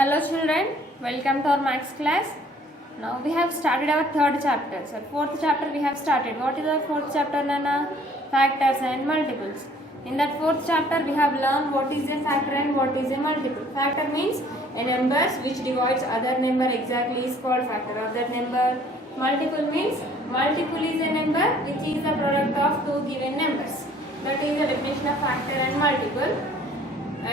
Hello children, welcome to our maths class. Now we have started our third chapter. So fourth chapter we have started. What is our fourth chapter, Nana? Factors and multiples. In that fourth chapter we have learned what is a factor and what is a multiple. Factor means a number which divides other number exactly is called factor of that number. Multiple means multiple is a number which is the product of two given numbers. That is the definition of factor and multiple.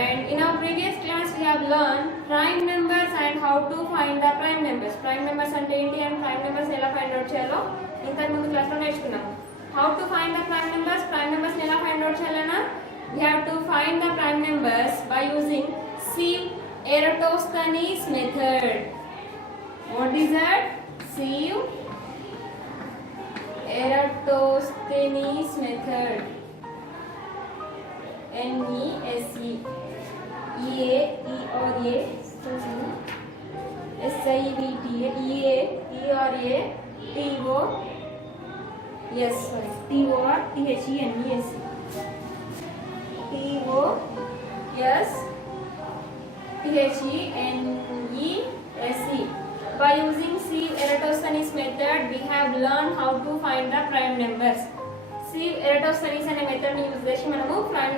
And in our previous class we have learned prime numbers and how to find the prime numbers. Prime numbers అంటే ఏంటి and prime numbers ఎలా find out చేయాలో ఇంతకు ముందు class లో నేర్చుకున్నాం. How to find the prime numbers? Prime numbers ని ఎలా find out చేయాలన్నా? We have to find the prime numbers by using Sieve-Eratosthenes method. What is that? Sieve-Eratosthenes method. NESE EA E or A SIEVTA EA E or A TO yes sorry TO or THENESE TOSTHENESE. By using Sieve-Eratosthenes method we have learned how to find the prime numbers. Sieve-Eratosthenes అనే method ని use చేసి మనము prime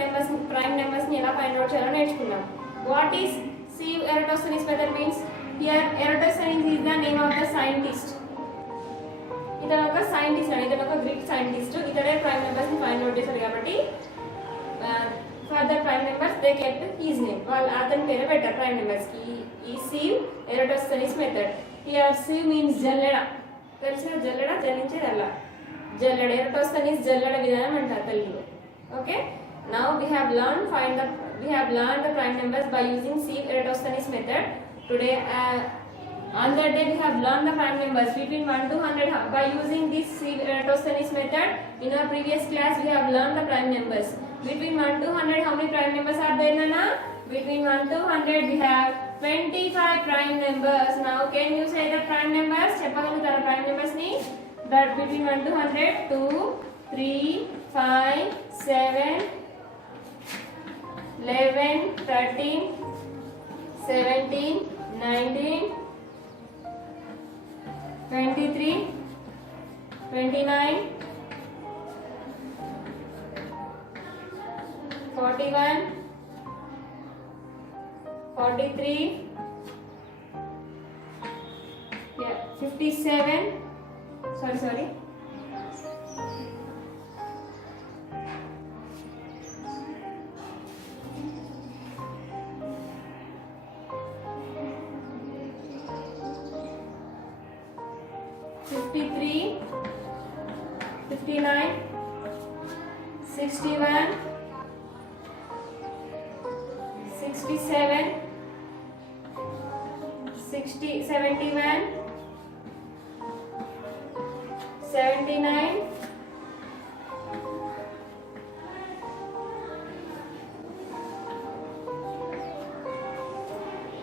numbers ని ఎలా find out చేయాలో నేర్చుకున్నాం. What is Sieve-Eratosthenes method means here Eratosthenes is the name of the scientist. ఇతను ఒక సైంటిస్ట్ అని, ఇతను ఒక గ్రీక్ సైంటిస్ట్. ఇతడే ప్రైమ్ నెంబర్స్ ని ఫైండ్ అవుట్ చేశారు కాబట్టి further prime numbers they kept his name. వాళ్ళు అతని పేరు పెట్టారు ప్రైమ్ నెంబర్స్ కి. ఈ Sieve-Eratosthenes method. Here Sieve means జల్లెడ. తెలిసిన జల్లెడ జల్లించేది అలా జల్లెడ. Eratosthenes జల్లెడ విధానం అంటారు తెలుగులో. Okay, now we have learned the prime numbers by using Sieve-Eratosthenes method. Today on that day we have learned the prime numbers between 1 to 100 by using this Sieve-Eratosthenes method. In our previous class we have learned the prime numbers between 1 to 100. How many prime numbers are there, Nana? Between 1 to 100 we have 25 prime numbers. Now can you say the prime numbers? చెప్పగలుగుతారా prime numbers ని? That between 1 to 100 2 3 5 7 11 13 17 19 23 29 41 43 57 sorry 53 59 61 67 71 79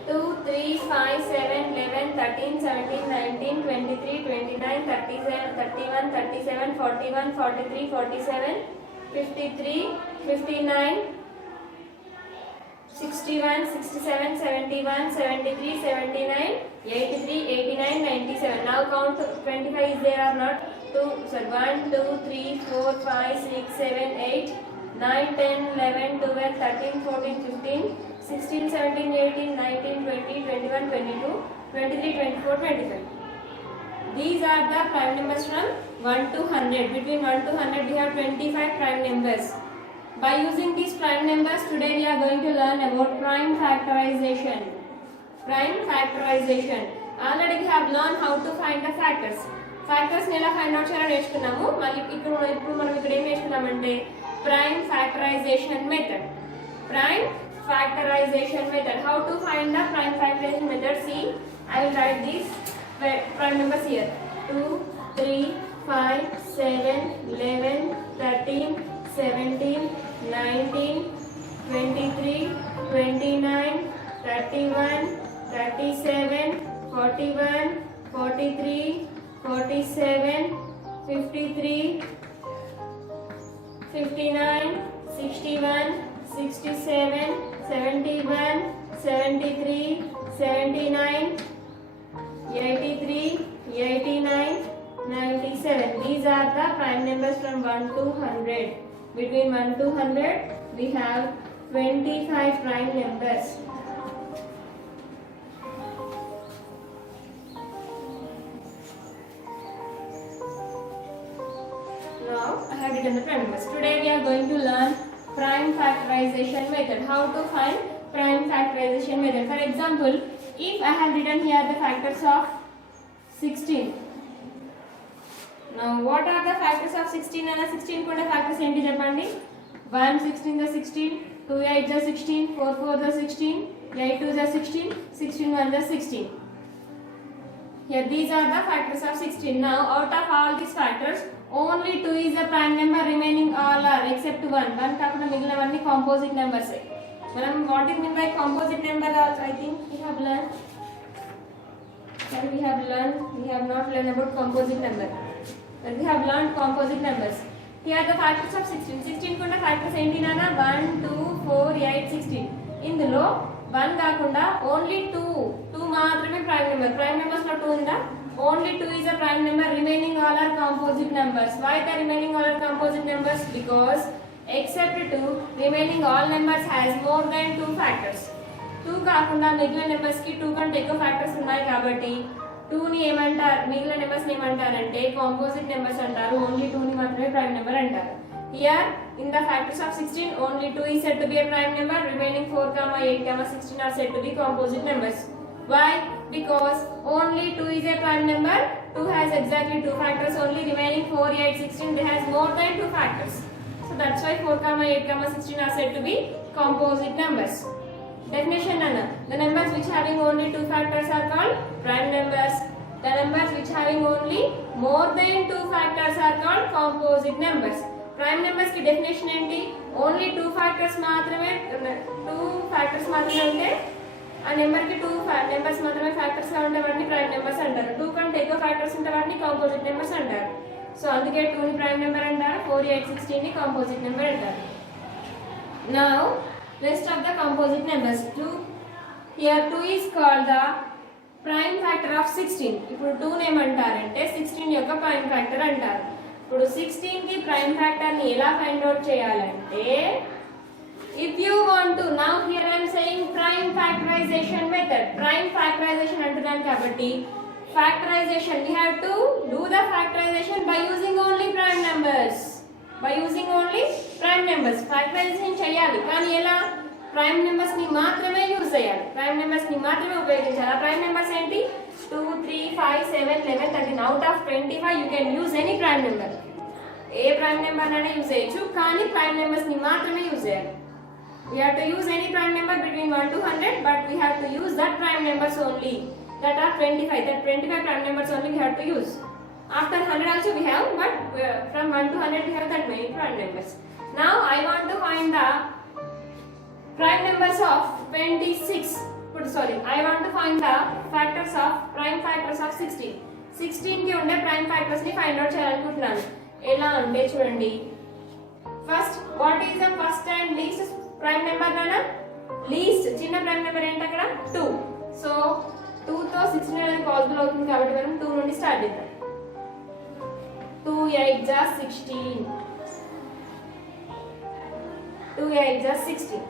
2 3 5 7 11 13 17 19 23 29 37 31 37 41 43 47 53 59 61 67 71 73 79 83 89 97. Now count 25 is there or not? 1 2 3 4 5 6 7 8 9 10 11 12 13 14 15 16 17 18 19 20 21 22 23 24 25. These are the prime numbers from 1 to 100. Between 1 to 100 we have 25 prime numbers. By using these prime numbers today we are going to learn about prime factorization. Already we have learned how to find the factors. Factors ని ఎలా find out చేయాలో నేర్చుకున్నాము. మళ్ళీ ఇప్పుడు మనం ఇక్కడ ఏం నేర్చుకున్నామంటే prime factorization method. How to find the prime factorization method? See, I will write these prime numbers here. 2 3 5 7 11 13 17 19 23 29 31 37 41 43 47 53 59 61 67 71 73 74 these are the prime numbers from 1 to 100. Between 1 to 100 we have 25 prime numbers. Now I have written the prime numbers. Today we are going to learn prime factorization method. How to find prime factorization method. For example, if I have written here the factors of 16. Now what are the factors of 16 and 16 kuda factors enti cheppandi? 1 16 the 16, 2 8 the 16, 4 4 the 16, 8 2 the 16, 16 1 the 16. Here these are the factors of 16. Now out of all these factors only 2 is a prime number, remaining all are except 1. 1 కాకుండా మిగిలినవన్నీ composite numbers. మనం what is mean by composite number? I think we have learned. We have not learned about composite number. But we have learned composite numbers. Here are the factors of 16. 16 kulla factors enti nana 1 2 4 8 16. Indulo 1 కాకుండా only 2 మాత్రమే prime number. Prime numbers లో 2 ఉందా? Only 2 is a prime number. Remaining all are composite numbers. Why the remaining all are composite numbers? Because except 2, remaining all numbers has more than 2 factors. 2 కాకుండా మిగిలిన numbers కి 2 కంటే ఎక్కువ factors ఉన్నాయి కాబట్టి 2 ని ఏమంటారు, మిగిలిన నెంబర్స్ ని ఏమంటారంటే కాంపోజిట్ నెంబర్స్ అంటారు. ఓన్లీ 2 ని మాత్రమే ప్రైమ్ నెంబర్ అంటారు. Here in the factors of 16 only 2 is said to be a prime number. Remaining 4, 8, 16 are said to be composite numbers. Why? Because only 2 is a prime number. 2 has exactly 2 factors. Only remaining 4, 8, 16 they has more than 2 factors. So that's why 4, 8, 16 are said to be composite numbers. Definition nana. The numbers which having only 2 factors are called prime numbers. The numbers which having only more than 2 factors are called composite numbers. Prime numbers ki definition enti? Only 2 factors maatrame unte ఆ number కి 2 numbers మాత్రమే factors గా ఉంటే వాటిని prime numbers అంటారు. 2 కంటే ఎక్కువ factors ఉంటే వాటిని కాంపోజిట్ నెంబర్స్ అంటారు. సో అందుకే 2 ని ప్రైమ్ నెంబర్ అంటారు, 4 8 16 ని కాంపోజిట్ నెంబర్ అంటారు. Now rest of the composite numbers. 2 here 2 is called the prime factor of 16. ఇప్పుడు 2 ని ఏమంటారంటే 16 యొక్క ప్రైమ్ ఫ్యాక్టర్ అంటారు. ఇప్పుడు 16 కి ప్రైమ్ ఫ్యాక్టర్ ని ఎలా ఫైండ్ అవుట్ చేయాలంటే if you want to, now here I am saying prime factorization method. Prime factorization అంటున్నాను కాబట్టి factorization we have to do the factorization by using only prime numbers. By using only prime numbers factorization చేయాలి. కానీ ఎలా? Prime numbers ని మాత్రమే use చేయాలి. Prime numbers ని మాత్రమే ఉపయోగించాలి. ఆ ప్రైమ్ నెంబర్స్ ఏంటి? 2 3 5 7 11 13. out of 25 you can use any prime number. A prime number అయినా యూజ్ చేయొచ్చు, కానీ ప్రైమ్ నెంబర్స్ ని మాత్రమే యూజ్ చేయాలి. We have to use any prime number between 1 to 100, but we have to use that prime numbers only. That are 25. That 25 prime numbers only we have to use. After 100 also we have, but from 1 to 100 we have that many prime numbers. Now I want to find the prime numbers of 26. I want to find the factors of prime factors of 16. 16 కి ఉండే prime factors ని find out చేయాలనుకుంటున్నాను. ఎలా అంటే చూడండి. First, what is the first and least prime number nana? Least చిన్న prime number ఏంటి అక్కడ? 2. So 2 తో 16 అనేది పాసిబుల్ అవుతుంది కాబట్టి మనం 2 నుండి స్టార్ట్ చేద్దాం. 2 8 जा 16. 2 8 जा 16.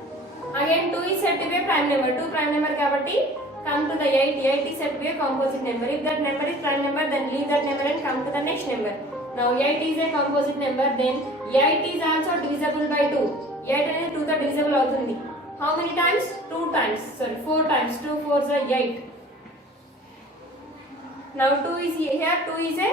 Again 2 is said to be a prime number. 2 prime number కాబట్టి come to the 8. 8 is said to be a composite number. If that number is prime number, then leave that number and come to the next number. Now 8 is a composite number, then 8 is also divisible by 2. 8 అనేది 2 తో divisible అవుతుంది. How many times? 2 times. 4 times. 2 4s are 8. Now 2 is here. 2 is a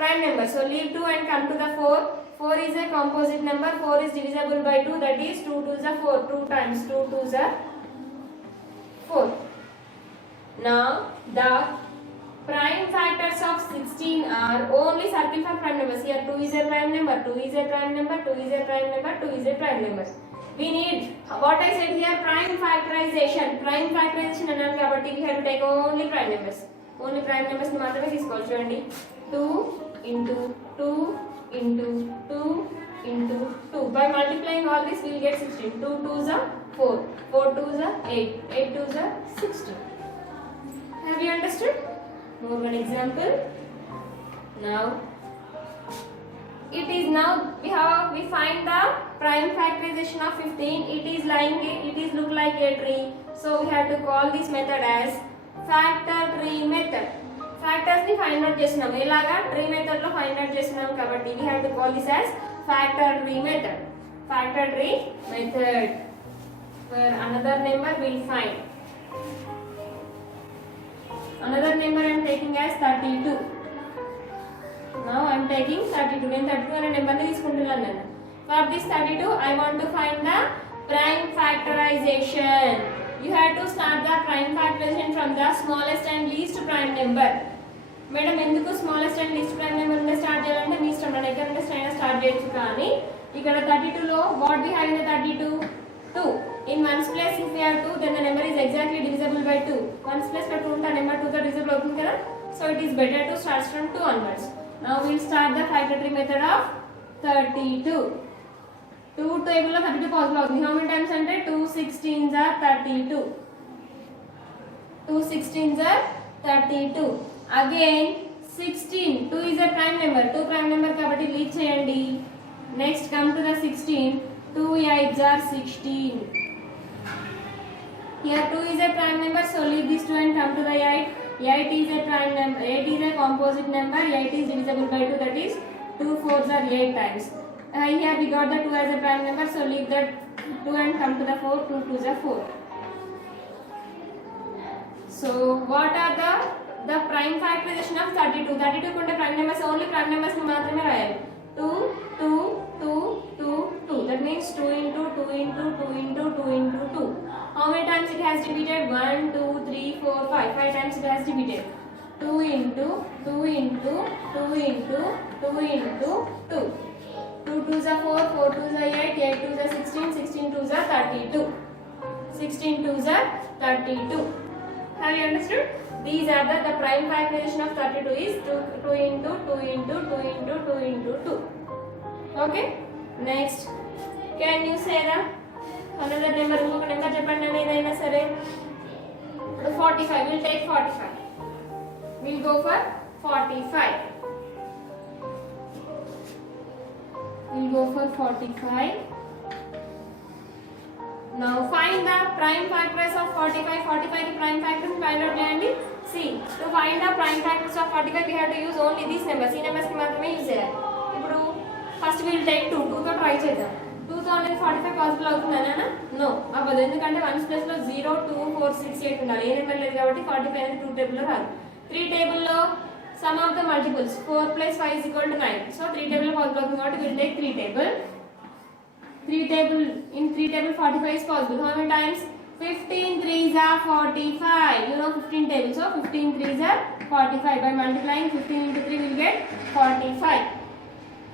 prime number. So leave 2 and come to the 4. 4 is a composite number. 4 is divisible by 2. That is 2 2s are 4. 2 times 2 2s are 4. Now the prime factors of 16 are only circle for prime numbers. Here 2 is a prime number, 2 is a prime number, 2 is a prime number, 2 is a prime number. We need what I said here, prime factorization. Prime factorization అన్నాను కాబట్టి we have to take only prime numbers. Only prime numbers ని మాత్రమే తీసుకోవాలి. చూడండి 2 into 2 into 2 into 2. By multiplying all this we will get 16. 2 2s are 4, 4 2s are 8, 8 2s are 16. Have you understood? More one example. Now it is now we find the prime factorization of 15. It is look like a tree, so we have to call this method as factor tree method. Factors ni find out చేస్తున్నాం ఎలాగా tree method లో find out చేస్తున్నాం కాబట్టి we have to call this as factor tree method. Factor tree method. For another number we'll find. Another number I am taking as 32. Now I am taking 32. నేను 32 అనే number ని తీసుకుంటున్నాను నేను. For this 32 I want to find the prime factorization. You have to start the prime factorization from the smallest and least prime number. Madam ఎందుకు smallest and least prime number నుండి start చేయాలంటే మీ ఇష్టం, నేను ఎక్కడ నుండి స్టార్ట్ చేయొచ్చు. కానీ ఇక్కడ 32 లో what we have in the 32 2. In ones place if we have 2 then the number is exactly divisible by 2. Ones place లో 2 ఉంటే నెంబర్ 2 తో divisible అవుతుంది కదా. So it is better to start from 2 onwards. Now we will start the factor tree method of 32. 2 table లో 32 possible అవుతుంది. How many times అంటే 2 16s are 32. 2 16s are 32. Again 16. 2 is a prime number. 2 prime number కాబట్టి leave చేయండి. Next come to the 16. 2 8s are 16. Here 2 is a prime number, so leave this 2 and come to the 8. 8 is a prime number. 8 is a composite number. 8 is divisible by 2. That is 2 4s are 8 times. Here we got the 2 as a prime number, so leave that 2 and come to the 4. 2 2s are 4. So what are the prime factorization of 32? 32 kunde prime numbers, only prime numbers ni maatrame rayali. 2 2 2 2 2. That means 2 into 2 into 2 into 2 into 2. How many times it has repeated? 1 2 3 4 5. 5 times it has repeated. 2 into 2 into 2 into 2 into 2. 2 2s are 4, 4 2s are 8, 8 2s are 16, 16 2s are 32. 16 2s are 32. Have you understood? These are the prime factorization of 32 is 2 into 2 into 2 into 2 into 2. Okay? Next, can you say the another number? ఇంకొక number చెప్పండి అని ఏదైనా సరే. 45. We'll take 45. We'll go for 45. We'll go for 45. Now find the prime factors of 45. 45 ki prime factors find out cheyandi. See, to find the prime factors of 45 we have to use only these numbers. ఈ numbers కి మాత్రమే use చేయాలి. ఇప్పుడు first we'll take 2. 2 తో try చేద్దాం. 2 తో అనేది 45 possible అవుతుందనా? No అవ్వదు. ఎందుకంటే 1s ప్లేస్ లో 0 2 4 6 8 ఉండాలి. ఏ నెంబర్ లేదు కాబట్టి 45 అనేది 2 టేబుల్ లో రాదు. 3 టేబుల్ లో sum of the multiples 4 plus 5 is equal to 9. So 3 table possible అవుతుంది కాబట్టి we'll take 3 table. 3 table in 3 table 45 is possible. How many times? 15 3s are 45. You know 15 table, so 15 3s are 45. By multiplying 15 into 3 we'll get 45.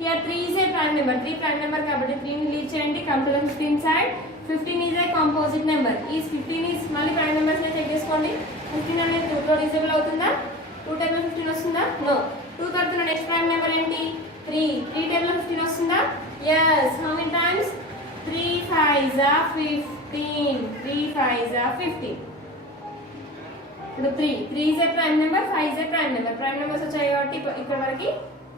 Here 3 is a prime number. 3 prime number కాబట్టి 3 ని leave చేయండి. Come to the 15 side. 15 is a composite number. Is 15 is మళ్ళీ prime numbers ని check చేసుకోండి. 15 అనేది 2 తో divisible అవుతుందా? 2 table 15 వస్తుందా? No. 2 తర్వాత నెక్స్ట్ ప్రైమ్ నెంబర్ ఏంటి? 3. 3 table 15 వస్తుందా? Yes. How many times? 3 5s are 15. 3 5s are 15. ఇప్పుడు 3 is a prime number, 5 is a prime number. Prime numbers వచ్చాయి కాబట్టి ఇక్కడ వరకు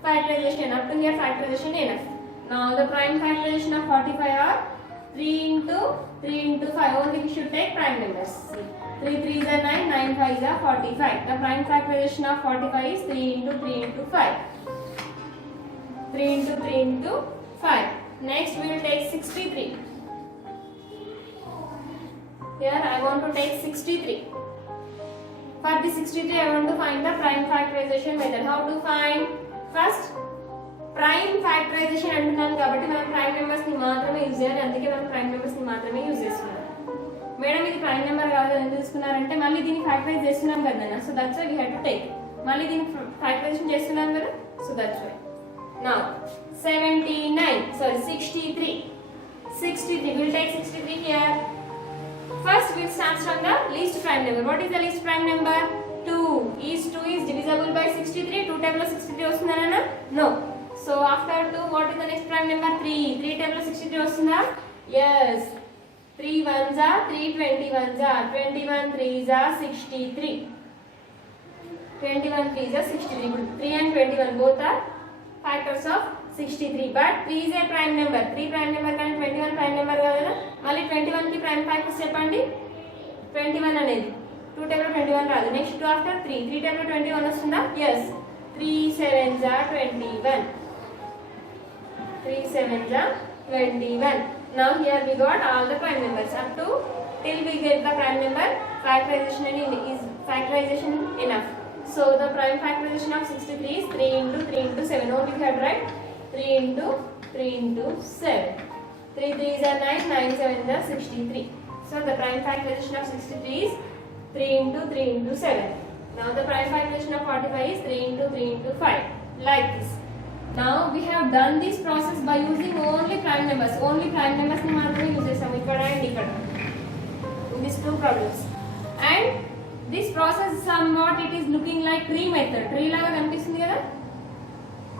factorization up to here factorization enough. Now the prime factorization of 45 are 3 into 5. Only we should take prime numbers. 3 3s are 9, 9 5s are 45. The prime factorization of 45 is 3 into 3 into 5. 3 into 3 into 5. Next we will take 63. Here I want to take 63. For the 63 I want to find the prime factorization method. How to find? First prime factorization అంటున్నాను కాబట్టి మనం prime numbers ని మాత్రమే use చేయాలి. అందుకే మనం prime numbers ని మాత్రమే యూజ్ చేస్తున్నాం. మేడం ఇది ప్రైమ్ నెంబర్ కాదు ఎందుకు తీసుకున్నారంటే మళ్ళీ దీన్ని ఫ్యాక్టరైజ్ చేస్తున్నాం కదా. So that's why we have to take. మళ్ళీ దీన్ని ఫ్యాక్టరైజేషన్ చేస్తున్నాం కదా. So that's why. Now 63. 63. We'll take 63 here. First we'll start from the least prime number. What is the least prime number? 2. Is 2 is divisible by 63. 2 table 63 వస్తుందనా? No. So after 2 what is the next prime number? 3. 3 table 63 వస్తుందా? Yes. 3 1s are 3, 21s are 21 3s are 63. 21 3s are 63. 3 and 21 both are factors of 63. But 3 is a prime number. 3 prime number కానీ 21 prime number కాదు కదా. మళ్ళీ 21 కి prime factors చెప్పండి. 21 అనేది 2 table 21 రాదు. Next 2 after 3. 3 table 21 వస్తుందా? yes. 3 7s are 21. 3 7s are 21. Now here we got all the prime numbers up to till we get the prime number. Factorization enough. So the prime factorization of 63 is 3 into 3 into 7. Only we have right 3 into 3 into 7. 3 3s are 9, 9 7s are 63. So the prime factorization of 63 is 3 into 3 into 7. Now the prime factorization of 45 is 3 into 3 into 5. Like this. Now we have done this process by using only prime numbers. Only prime numbers ni maatrame use chesam ikkada and ikkada. In these two problems. And this process somewhat it is looking like tree method. Tree laga kanipistundi kada.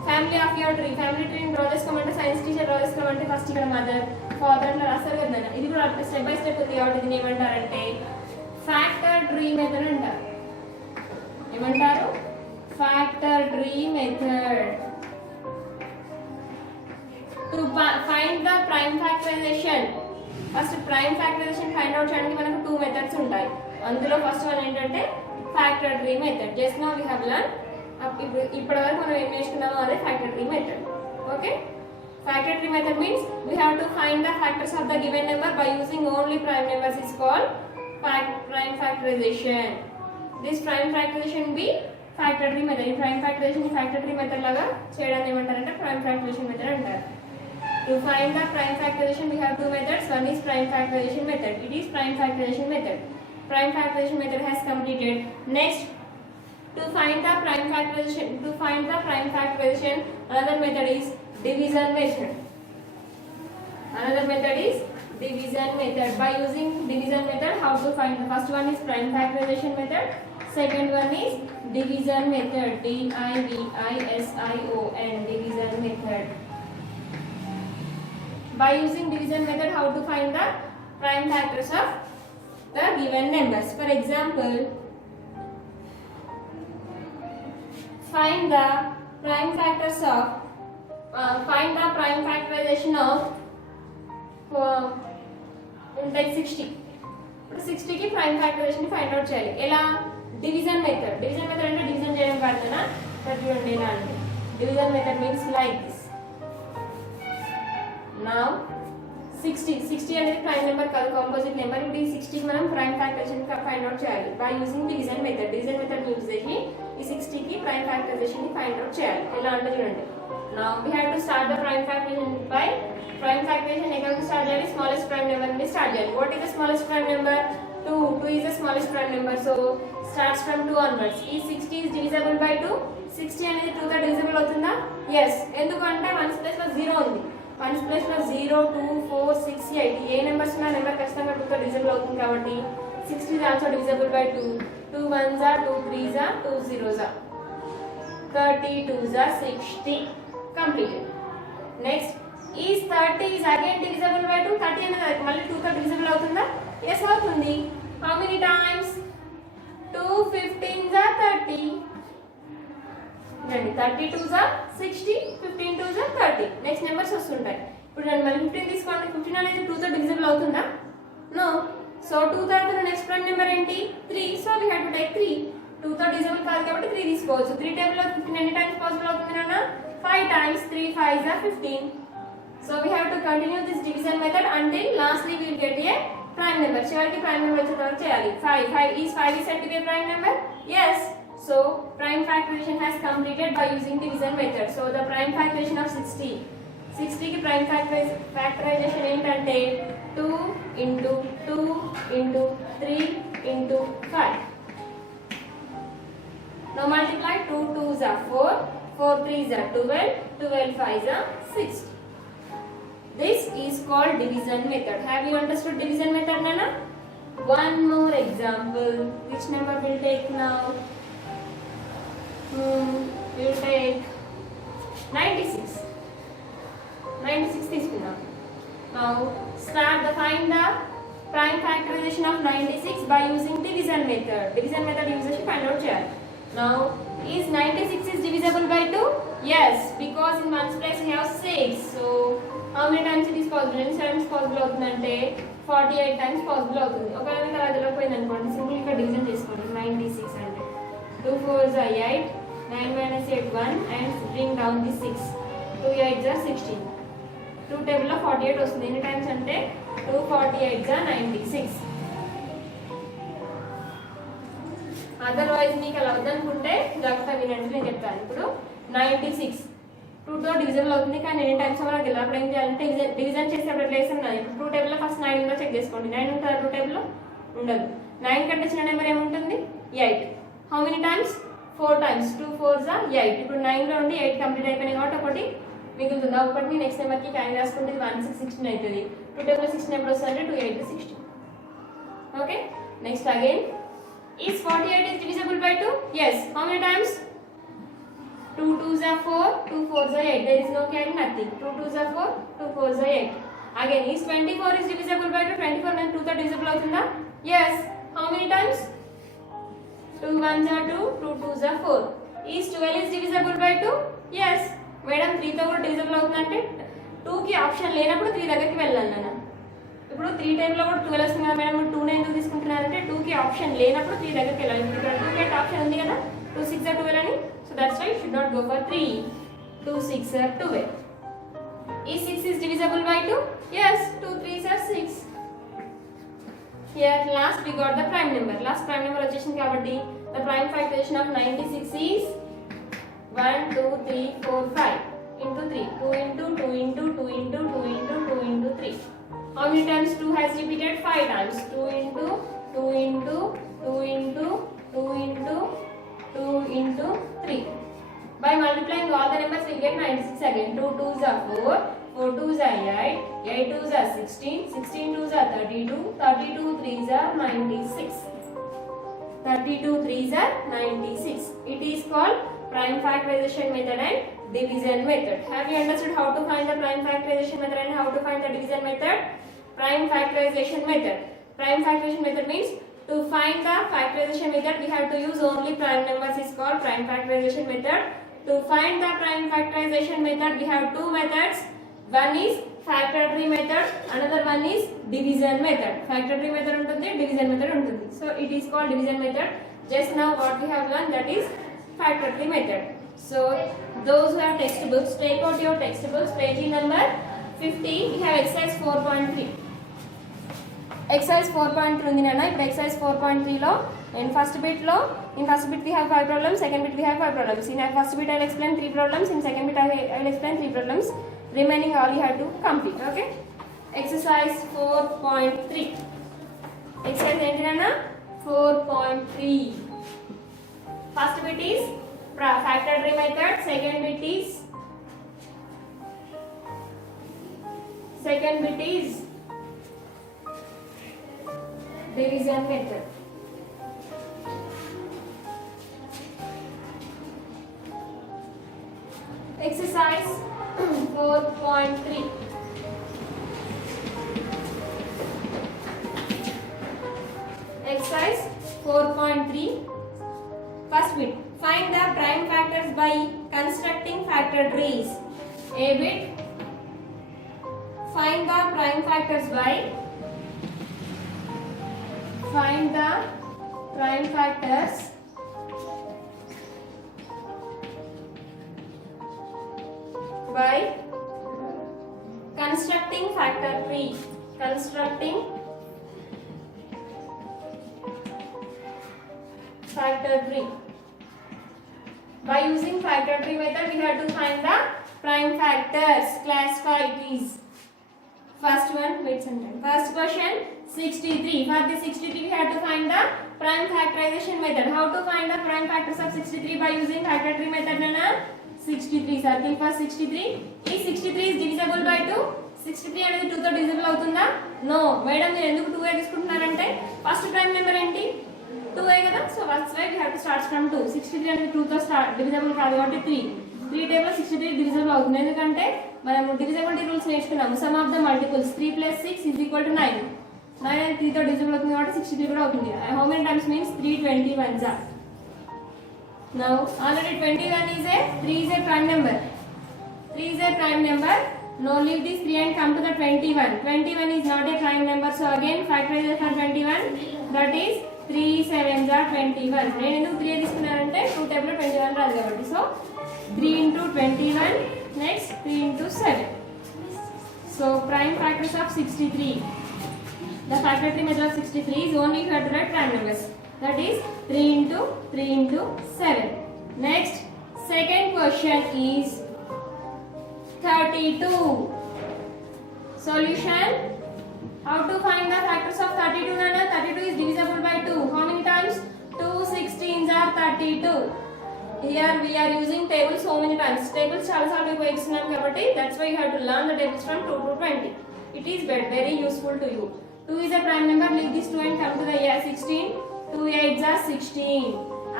Family of your tree. Family tree draw chesukomante science teacher draw chesukomante first ikkada mother father la rastaru kada nana. Idi kuda step by step undi kabatti idini emantarante factor tree method antaru. Emantaru factor tree method. To find the prime factorization. First prime factorization find out చేయడానికి మనకు two methods ఉంటాయి. అందులో first one ఏంటంటే factor tree method. Just now we have learned. ఇప్పటివరకు మనం ఏం నేర్చుకున్నామో అదే factor tree method. Okay? Factor tree method means we have to find the factors of the given number by using only prime numbers is called prime factorization. This prime factorization be factor tree method. ఈ prime factorization factor tree method లాగా చేయడాన్ని ఏమంటారంటే prime factorization method అంటారు. To find the prime factorization we have two methods. One is prime factorization method. It is prime factorization method. Prime factorization method has completed. Next, to find the prime factorization, another method is division method. Another method is division method. By using division method, how to find? The first one is prime factorization method. Second one is division method. D-I-V-I-S-I-O-N. Division method. By using division method, how to find the prime factors of the given numbers. For example, find the prime factors of find the prime factorization of like 60. 60 కి prime factorization find out చేయాలి. ఎలా? division method. Division method అంటే division చేయడం కాదునా? చూడండి ఎలా అంటే division method means like this. Now 60 అనేది prime number కాదు, composite number. ఇప్పుడు ఈ 60 కి మనం prime factorization find out చేయాలి by using division method. Division method use చేసి ఈ 60 కి prime factorization ని find out చేయాలి. ఎలా అంటే చూడండి. Now we have to start the prime factorization by prime factorization ఎక్కడ నుంచి స్టార్ట్ చేయాలి? smallest prime number నుండి స్టార్ట్ చేయాలి. What is the smallest prime number? 2. 2 is the smallest prime number, so starts from 2 onwards. ఈ 60 is divisible by 2. 60 అనేది 2 తో divisible అవుతుందా? yes. ఎందుకంటే 1's place లో 0 ఉంది. 1's place లో 0 2 4 6 8 ఏ నెంబర్స్ ఉన్నా నెంబర్ ఖచ్చితంగా 2 తో divisible అవుతుంది కాబట్టి 60 is also divisible by 2. 2 1s are 2 3s are 2 0s are 30 2s are 60. Completed. Next, is 30 is again divisible by 2. 30 అనేది మళ్ళీ 2 తో divisible అవుతుందా? yes అవుతుంది. How many times? 2 15s are 30. 32s are 60, 15 2s are 30. Next numbers వస్తుంటాయి. ఇప్పుడు నేను మళ్ళీ 15 తీసుకోండి. 15 అనేది 2 తో డివిజిబుల్ అవుతుందా? నో. సో 2 తర్వాత నెక్స్ట్ ప్రైమ్ నెంబర్ ఏంటి? 3. So we have to take 3. 2 తో డివిజిబుల్ కాదు కాబట్టి 3 తీసుకోవచ్చు. 3 టేబుల్ లో 15 ఎన్ని టైమ్స్ పాసిబుల్ అవుతుంది నాన్న? 5 times. 3 5s are 15. So we have to continue this division method until lastly we will get a prime number. చివరికి prime number వచ్చేంత వరకు చేయాలి. 5 is said to be a prime number? yes. So prime factorization has completed by using division method. So the prime factorization of 60 కి prime factorization ఏంటంటే 2 into 2 into 3 into 5. Now multiply. 2 2s are 4, 4 3s are 12, 12 5s are 60. This is called division method. Have you understood division method, Nana? One more example. Which number will take now? We'll take 96. 96 తీసుకుందాం. Now find the prime factorization of 96 by using division method. Division method use చేసి find out చేయాలి. Now is 96 is divisible by 2? Yes, because in ones place we have 6. So how many times it is possible? Eన్ని times possible అవుతుందంటే 48 times possible అవుతుంది. ఒకవేళ మీకు అలా తెలియకపోయింది అనుకోండి, simple ఇక్కడ division చేసుకోండి. 96 అంటే 2 4s are 8, 9 minus 8 1 and bring down the 6. 2 8s are 16. 2 table లో 48 వస్తుంది. ఎన్ని టైమ్స్ అంటే 2 48s are 96. అదర్వైజ్ మీకు అలా వద్దనుకుంటే జాగ్రత్త వినండి, నేను చెప్తాను. ఇప్పుడు 96 2 తో డివిజబుల్ అవుతుంది, కానీ ఎన్ని టైమ్స్ మనకు తెలియదు. అప్పుడు ఏం చేయాలంటే డివిజన్ చేసేటప్పుడు ఎట్లా వేస్తాం? 2 టేబుల్లో ఫస్ట్ 9 ఉందో చెక్ చేసుకోండి. 9 ఉంటుందా 2 టేబుల్లో? ఉండదు. 9 కంటే చిన్న నెంబర్ ఏముంటుంది? 8. How many times? 4 times. 2 4s are 8. ఇప్పుడు 9 లో ఉండి 8 కంప్లీట్ అయిపోయినాయి కాబట్టి ఒకటి మిగులుతుంది. ఒకటి నెక్స్ట్ నెంబర్కి క్యారీ రాసుకుంటే 1 6 16 అవుతుంది. 2 టేబుల్లో 16 ఎప్పుడు వస్తుందంటే 2 8 16. Okay, next again, is 48 is divisible by 2? Yes. How many times? 2 2s are 4, 2 4s are 8. There is no carry, nothing. 2 2s are 4, 2 4s are 8. Again, is 24 is divisible by 2? 24 and 2 తో divisible అవుతుందా? Yes. How many times? 2 1s are 2, 2 2s are 4. Is 12 is divisible by 2? Yes. Madam 3 తో కూడా divisible అవుతుందంటే 2 కి option లేనప్పుడు 3 దగ్గరికి వెళ్ళాలి నాన్న. ఇప్పుడు 3 టైంలో కూడా 12 వస్తుంది కదా మేడం, 2 ని ఎందుకు తీసుకుంటున్నారంటే 2 కి ఆప్షన్ లేనప్పుడు 3 దగ్గరికి వెళ్ళాలి. ఇక్కడ 2 కి ఆప్షన్ ఉంది కదా, 2 6 are 12 అని. So that's why should not go for 3. 2 6 are 12. Is 6 is divisible by 2? Yes. 2 3s are 6. Here last we got the prime number. Last prime number వచ్చేసింది కాబట్టి the prime factorization of 96 is 1 2 3 4 5 into 3. 2 into 2 into 2 into 2 into 2 into 3. How many times 2 has repeated? 5 times. 2 into 2 into 2 into 2 into 2 into 3. By multiplying all the numbers we get 96 again. 2 2s are 4, 4 2s are 8, 8 2s are 16, 16 2s are 32, 32 3s are 96. 32 3s are 96. It is called prime factorization method and division method. Have you understood how to find the prime factorization method and how to find the division method? Prime factorization method. Prime factorization method means to find the factorization method we have to use only prime numbers is called prime factorization method. To find the prime factorization method we have two methods. One is factor tree method, another one is division method. Factor tree method untundi, division method untundi. So it is called division method. Just now what we have learned, that is factor tree method. So those who have textbooks, take out your textbooks, page number 50. We have exercise 4.3. Exercise 4.3 ఉంది నాన్న. ఇప్పుడు exercise 4.3 లో in first bit we have 5 problems, second bit we have 5 problems. In first bit I will explain 3 problems, in second bit I will explain 3 problems. Remaining all you have to complete. Okay, exercise 4.3. exercise ఏంటి నాన్న? 4.3. first bit is factor tree method, second bit is division method. Exercise 4.3. Exercise 4.3. First bit. Find the prime factors by constructing factor trees. A bit. Find the prime factors by constructing factor tree. Constructing factor tree. By using factor tree method, we have to find the prime factors. Classify these. First one, wait some time. First question, 63. For the 63, we have to find the prime factorization method. How to find the prime factors of 63 by using factor tree method, Nana? 63. Circle for 63. Is 63 is divisible by 2? 63 అనేది 2 తో divisible అవుతుందా? No. Madam మీరు ఎందుకు 2 తీసుకుంటున్నారంటే first prime number ఏంటి? 2 కదా. So first why we have to start from 2. 63 అనేది 2 తో divisible కాదు కాబట్టి 3 టేబుల్ 63 డివిజిబుల్ అవుతుంది. ఎందుకంటే మనం డివిజిబిలిటీ రూల్స్ నేర్చుకున్నాము. Some of the multiples 3 + 6 = 9. 9 అనేది 3 తో డివిజిబుల్ అవుతుంది కాబట్టి 63 కూడా అవుతుంది. How many times means 3 21s are Now already 21 is a 3 is a prime number. 3 is a prime number. Now leave this 3 and come to the 21. 21 is not a prime number. So again factorize for 21. That is 3 7s are 21. నేను ఎందుకు 3 తీసుకున్నానంటే 2 table లో 21 రాదు కాబట్టి. So 3 into 21. Next 3 into 7. So prime factors of 63. The factory method of 63 is only if you have to write prime numbers. That is 3 into 3 into 7. Next, second question is 32. Solution. How to find the factors of 32, Nana? 32 is divisible by 2. How many times? 2 16s are 32. Here we are using tables so many times. Tables చాలా సార్లు ఉపయోగిస్తున్నాం కాబట్టి that's why you have to learn the tables from 2 to 20. It is very useful to you. 2 is a prime number. Leave this 2 and come to the 16. 2 8s are 16.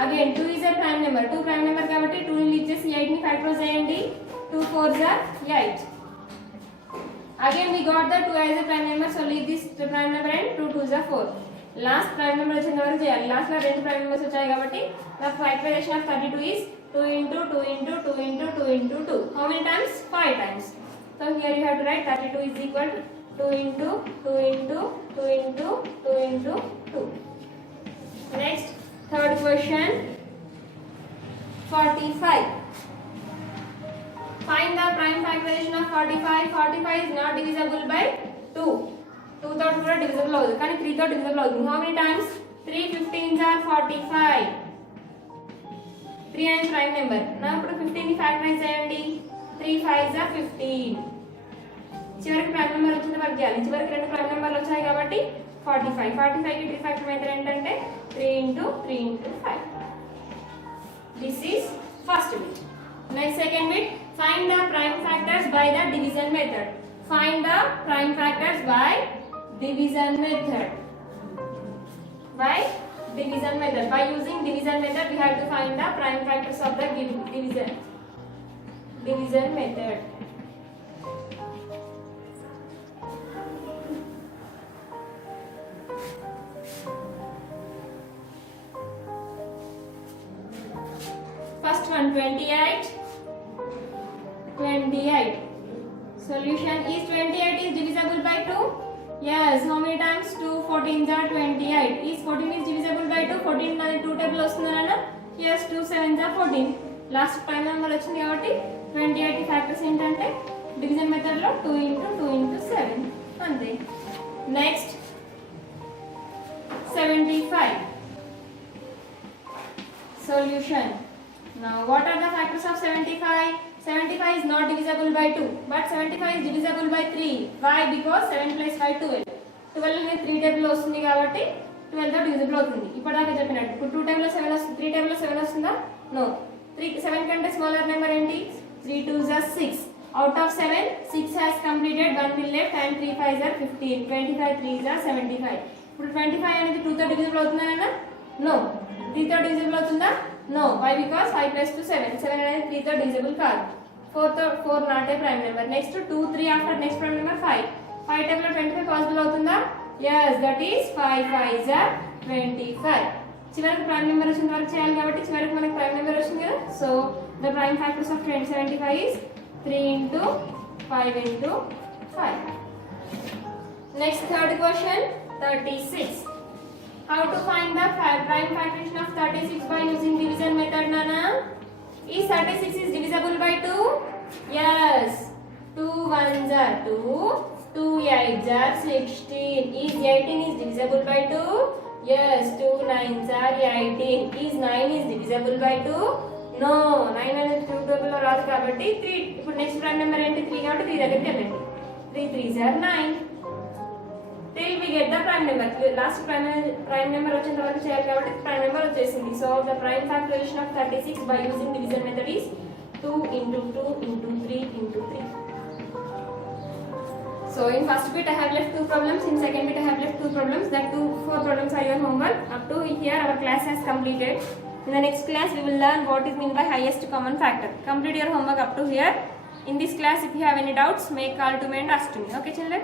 Again 2 is a prime number. 2 prime number కాబట్టి 2 ని leave చేసి 8 ని factorize చేయండి. 2 4s are 8. Again we got the 2 as a prime number, so leave this prime number and 2 2s are 4. Last prime number వచ్చేంత వరకు చేయాలి. Last లో రెండు prime numbers వచ్చాయి కాబట్టి the factorization of 32 is 2 into 2 into 2 into 2 into 2. How many times? 5 times. So here you have to write 32 is equal to 2 into 2 into 2 into 2 into 2. Next, third question, 45. Find the prime factorization of 45. 45 is not divisible by 2. 2 thought కూడా divisible అవుతుంది కానీ 3 thought divisible అవుతుంది. How many times? 3 15s are 45. 3 అనేది prime number. నా ఇప్పుడు 15 ని factorize చేయండి. 3 5s are 15. చివరికి ప్రైమ్ నెంబర్ వచ్చిన వరకు చేయాలి. చివరికి రెండు ప్రైమ్ నెంబర్లు వచ్చాయి కాబట్టి 45. 45 కి 3 ఫ్యాక్టర్ మెథడ్ ఏంటంటే 3 into 3 into 5. This is first bit. Next second bit, find the prime factors by the division method. Find the prime factors by division method. By division method. By using division method, we have to find the prime factors of the division method. First one 28. Solution is 28 is divisible by 2. Yes, how many times? 2 14s are 28. Is 14 is divisible by 2? 14 అనేది 2 table వస్తుందన్నా? Yes, 2 7s are 14. Last prime number వచ్చింది కాబట్టి 28 కి factors ఏంటంటే division method లో 2 into 2 into 7 అంతే. Next 75. Solution. Now what are the factors of 75? 75 is not divisible by 2, but 75 is divisible by 3. Why? Because 7 plus 5 12. 12 అనేది 3 table వస్తుంది కాబట్టి 12 తో డివిజిబుల్ అవుతుంది. ఇప్పటిదాకా చెప్పినట్టు ఇప్పుడు 2 టేబుల్ లో 7 వస్తుంది, 3 టేబుల్ లో 7 వస్తుందా? నో. 7 కంటే స్మాలర్ నెంబర్ ఏంటి? 3 2s are 6. Out of 7, 6 has completed, 1 will left and 3 5s are 15. 25 3s are 75. ఇప్పుడు 25 అనేది 2 తో డివిజిబుల్ అవుతుందా? నో. 3 తో డివిజిబుల్ అవుతుందా? No. Why? Because 5 plus 2 7. 7 అనేది 3 తో divisible కాదు. 4 not a prime number. Next 2 3 after next prime number 5. 5 table లో 25 పాసిబుల్ అవుతుందా? Yes, that is 5 5s are 25. చివరికి ప్రైమ్ నెంబర్ వచ్చిన వరకు చేయాలి కాబట్టి చివరికి మనకు ప్రైమ్ నెంబర్ వచ్చింది కదా. So the prime factors of 75 is 3 into 5 into 5. Next third question 36. How to find the prime factorization of 36 by using division method, Nana? Is 36 is divisible by 2? Yes. 2 1s are 2. 2 8s are 16. Is 18 is divisible by 2? Yes. 2 9s are 18. Is 9 is divisible by 2? No. 9 అనేది 2 table లో రాదు కాబట్టి 3. ఇప్పుడు next prime number ఏంటి? 3 కాబట్టి 3 దగ్గరికి వెళ్ళండి. 3 3s are 9. Till we get the prime number. Last prime number వచ్చేంత వరకు చేయాలి కాబట్టి prime number వచ్చేసింది. So the prime factorization of 36 by using division method is 2 into 2 into 3 into 3. So in first bit I have left 2 problems. In second bit I have left 2 problems. That 4 problems are your homework. Up to here our class has completed. In the next class we will learn what is meant by highest common factor. Complete your homework up to here. In this class if you have any doubts, make call to me and ask to me. Okay children?